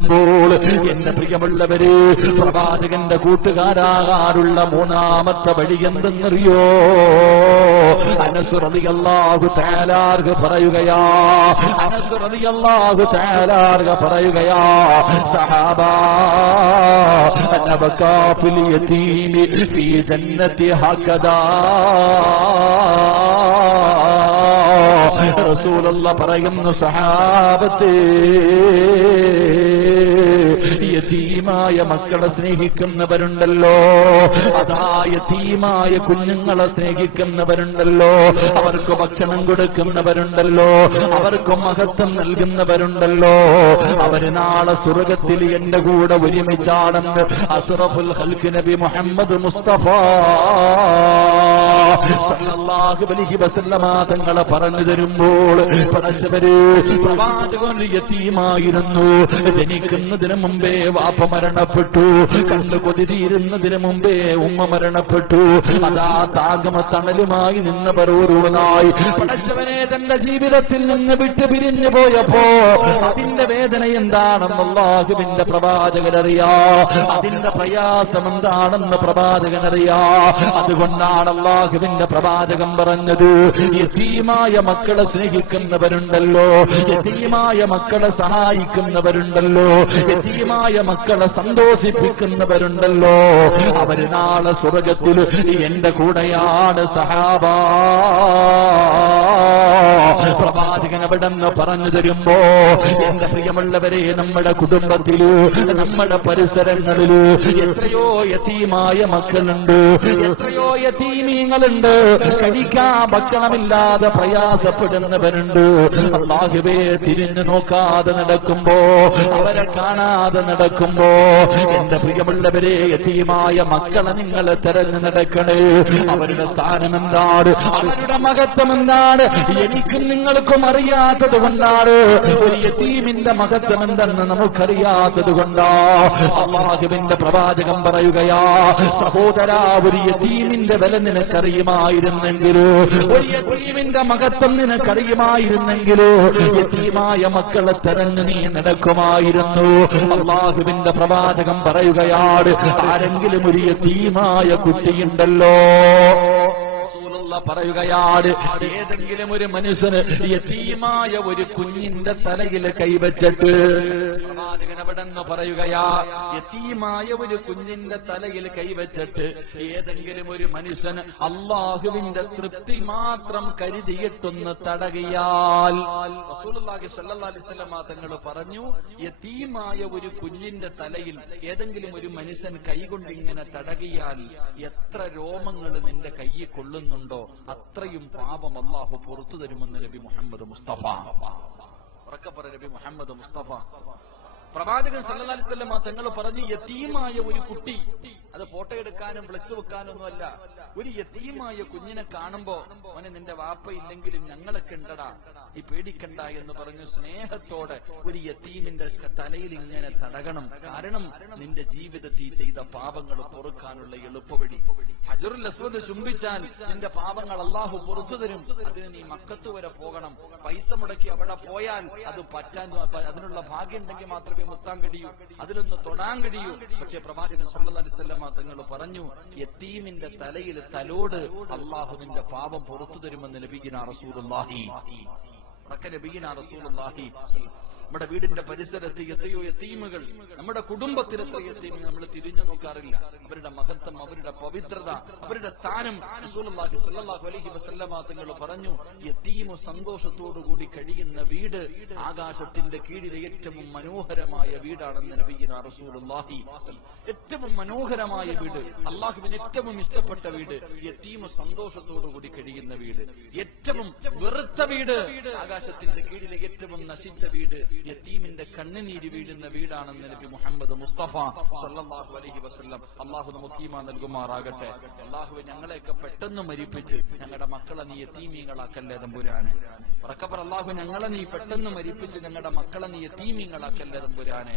എന്റെ പ്രിയമുള്ളവര്, പ്രവാചകന്റെ കൂട്ടുകാരാകാനുള്ള മൂന്നാമത്തെ വഴി എന്തെന്നറിയോ? അനസ് റളിയല്ലാഹു തആല പറയുകയാ, അനസ് റളിയല്ലാഹു തആല പറയുകയാ, സഹാബാ അനബകാ ഫിൽ യതീമി ഫീ ജന്നതി ഹകദാ. റസൂലുള്ളാഹി പറയുന്നു, സഹാബത്തേ, യതീമായ മക്കളെ സ്നേഹിക്കുന്നവരുണ്ടല്ലോ, അതാ യതീമായ കുഞ്ഞുങ്ങളെ സ്നേഹിക്കുന്നവരുണ്ടല്ലോ, അവർക്ക് ഭക്ഷണം കൊടുക്കുന്നവരുണ്ടല്ലോ, അവർക്ക് മഹത്വം നൽകുന്നവരുണ്ടല്ലോ, അവര് നാളെ സ്വർഗ്ഗത്തിൽ എന്റെ കൂടെ ഒരുമിച്ചാണെന്ന് അസ്റഫുൽ ഖൽഖ് നബി മുഹമ്മദ് മുസ്തഫ സല്ലല്ലാഹു അലൈഹി വസല്ലമ തങ്ങളെ പറഞ്ഞു തരുമ്പോൾ, പടച്ചവര്, പ്രവാചകൻ യതീമായിരുന്നു. ജനിക്കുന്നതിന് മുമ്പേ വാപ്പ മരണപ്പെട്ടു, കണ്ണു കൊതിരിയിരുന്നതിന് മുമ്പേ ഉമ്മ മരണപ്പെട്ടു. അതാ താഗമ തണലുമായി നിന്നവർ ഓരോന്നായി പടച്ചവനെ തന്റെ ജീവിതത്തിൽ നിന്ന് വിട്ടു പിരിഞ്ഞു പോയപ്പോ അതിന്റെ വേദന എന്താണെന്ന് അല്ലാഹുവിന്റെ പ്രവാചകനറിയാ, അതിന്റെ പ്രയാസം എന്താണെന്ന് പ്രവാചകനറിയാ. അതുകൊണ്ടാണ് അല്ലാഹുവിന്റെ പ്രവാചകൻ പറഞ്ഞത്, യതീമായ മക്കളെ സ്നേഹിക്കുന്നവരുണ്ടല്ലോ, യതീമായ മക്കളെ സഹായിക്കുന്നവരുണ്ടല്ലോ, യതീമായ മക്കളെ സന്തോഷിപ്പിക്കുന്നവരുണ്ടല്ലോ, അവര് നാളെ സ്വർഗ്ഗത്തിൽ എന്റെ കൂടെയാണ് സഹാബാ. പ്രവാചകൻ അവിടെന്ന് പറഞ്ഞു തരുമ്പോ, എന്റെ പ്രിയമുള്ളവരെ, നമ്മുടെ കുടുംബത്തില്, നമ്മുടെ പരിസരങ്ങളില് എത്രയോ യതീമായ മക്കളുണ്ട്, എത്രയോ യതീമീങ്ങളുണ്ട്, കഴിക്കാൻ ഭക്ഷണമില്ലാതെ പ്രയാസപ്പെടുന്നവരുണ്ട്. അല്ലാഹുവേ, തിരിഞ്ഞു നോക്കാതെ നടക്കുമ്പോ, അവരെ കാണാതെ നടക്കുമ്പോ, എന്റെ പ്രിയമുള്ളവരെ, യതീമായ മക്കളെ നിങ്ങൾ തെരഞ്ഞു നടക്കണേ. അവരുടെ സ്ഥാനം എന്താണ്, അവരുടെ മഹത്വം എന്താണ്, എനിക്കും നിങ്ങൾക്കും അറിയാത്തത് കൊണ്ടാണ്. ഒരു യതീമിന്റെ മഹത്വം എന്തെന്ന് നമുക്കറിയാത്തത് കൊണ്ടാ. അല്ലാഹുവിന്റെ പ്രവാചകൻ പറയുകയാ, സഹോദരാ, ഒരു യതീമിന്റെ വില നിനക്കറിയുമായിരുന്നെങ്കിലോ, ഒരു യതീമിന്റെ മഹത്വം നിനക്കറിയുമായിരുന്നെങ്കിലോ, യതീമായ മക്കളെ തെരഞ്ഞു നീ നടക്കുമായിരുന്നു. അല്ലാഹുവിന്റെ പ്രവാചകൻ പറയുകയാണ്, ആരെങ്കിലും ഒരു യതീമായ കുട്ടിയുണ്ടല്ലോ, പറയുകയാണ്, ഏതെങ്കിലും ഒരു മനുഷ്യന് യതീമായ ഒരു കുഞ്ഞിന്റെ തലയിൽ കൈവച്ചിട്ട്, പ്രവാചകൻ അവിടെന്ന് പറയുകയാ, യതീമായ ഒരു കുഞ്ഞിന്റെ തലയിൽ കൈവച്ചിട്ട് ഏതെങ്കിലും ഒരു മനുഷ്യന് അല്ലാഹുവിന്റെ തൃപ്തി മാത്രം കരുതിയിട്ടൊന്ന് തടകിയാൽ, റസൂലുള്ളാഹി സ്വല്ലല്ലാഹു അലൈഹി വസല്ലം തങ്ങൾ പറഞ്ഞു, യതീമായ ഒരു കുഞ്ഞിന്റെ തലയിൽ ഏതെങ്കിലും ഒരു മനുഷ്യൻ കൈകൊണ്ട് ഇങ്ങനെ തടകിയാൽ എത്ര രോമങ്ങൾ നിന്റെ കയ്യിൽ കൊള്ളുന്നുണ്ടോ അത്രയും പാപം അല്ലാഹു പുറത്തു തരുമെന്ന് നബി മുഹമ്മദ് മുസ്തഫ. ഉറക്കപ്പറ നബി മുഹമ്മദ് മുസ്തഫ. പ്രവാചകൻ സല്ലല്ലാഹു അലൈഹി വസല്ലം തങ്ങൾ പറഞ്ഞു, യതീമായ ഒരു കുട്ടി, അത് ഫോട്ടോ എടുക്കാനും ഫ്ലെക്സ് വെക്കാനൊന്നും അല്ല, ഒരു യതീമായ കുഞ്ഞിനെ കാണുമ്പോ, മോനെ, നിന്റെ വാപ്പ ഇല്ലെങ്കിലും ഞങ്ങളൊക്കെ ഉണ്ടടാ, നീ പേടിക്കണ്ട എന്ന് പറഞ്ഞു സ്നേഹത്തോടെ ഒരു യതീമിന്റെ തലയിൽ ഇങ്ങനെ തടകണം. കാരണം നിന്റെ ജീവിതത്തിൽ ചെയ്ത പാപങ്ങൾ പൊറുക്കാനുള്ള എളുപ്പവഴി. ഹജറുൽ അസ്വദ് ചുംബിച്ചാൽ നിന്റെ പാപങ്ങൾ അല്ലാഹു പുറത്തു തരും. അതിന് നീ മക്കത്ത് വരെ പോകണം, പൈസ മുടക്കി അവിടെ പോയാൽ അത് പറ്റാൻ, അതിനുള്ള ഭാഗ്യം ഉണ്ടെങ്കിൽ മാത്രമേ മുത്താൻ കഴിയൂ, അതിലൊന്ന് തൊടാൻ കഴിയൂ. പക്ഷേ പ്രവാചകൻ സല്ലല്ലാഹു അലൈഹി വസല്ലം തങ്ങൾ പറഞ്ഞു, യതീമിന്റെ തലയിൽ തലോട്, അല്ലാഹു നിന്റെ പാപം പുറത്തു തരുമെന്ന് നബിയിനാ റസൂലുള്ളാഹി. നമ്മുടെ വീടിന്റെ പരിസരത്ത് എത്രയോ യതീമുകൾ, നമ്മുടെ കുടുംബത്തിൽ എത്രയോ യതീമുകൾ നമ്മൾ തിരിഞ്ഞു നോക്കാറില്ല. അവരുടെ മഹത്വം, അവരുടെ പവിത്രത, അവരുടെ സ്ഥാനം റസൂലുള്ളാഹി സ്വല്ലല്ലാഹു അലൈഹി വസല്ലമ തങ്ങൾ പറഞ്ഞു, യതീമു സന്തോഷത്തോടുകൂടി കഴിയുന്ന വീട് ആകാശത്തിന്റെ കീഴിലെ ഏറ്റവും മനോഹരമായ വീടാണെന്ന് നബിയിനാ റസൂലുള്ളാഹി. ഏറ്റവും മനോഹരമായ വീട്, അല്ലാഹുവിന് ഏറ്റവും ഇഷ്ടപ്പെട്ട വീട്, യതീമു സന്തോഷത്തോടുകൂടി കഴിയുന്ന വീട്. ഏറ്റവും വെറുത്ത വീട്, ആകാശത്തിന്റെ കീഴിലെ ഏറ്റവും നശിച്ച വീട്, യതീമിന്റെ കണ്ണുനീര് വീഴുന്ന വീടാണെന്ന് നബി മുഹമ്മദ് മുസ്തഫ സല്ലല്ലാഹു അലൈഹി വസല്ലം. അല്ലാഹു നമുക്ക് ഈമാൻ നൽകുമാറാകട്ടെ. അല്ലാഹു ഞങ്ങളെയൊക്കെ പെട്ടെന്ന് മരിപ്പിച്ച് ഞങ്ങളുടെ മക്കളെ നീ യതീമീങ്ങളാക്കല്ലേ തമ്പുരാനെ. അല്ലാഹു ഞങ്ങളെ നീ പെട്ടെന്ന് മരിപ്പിച്ച് ഞങ്ങളുടെ മക്കളെ നീ യതീമീങ്ങളാക്കല്ലേ തമ്പുരാനെ.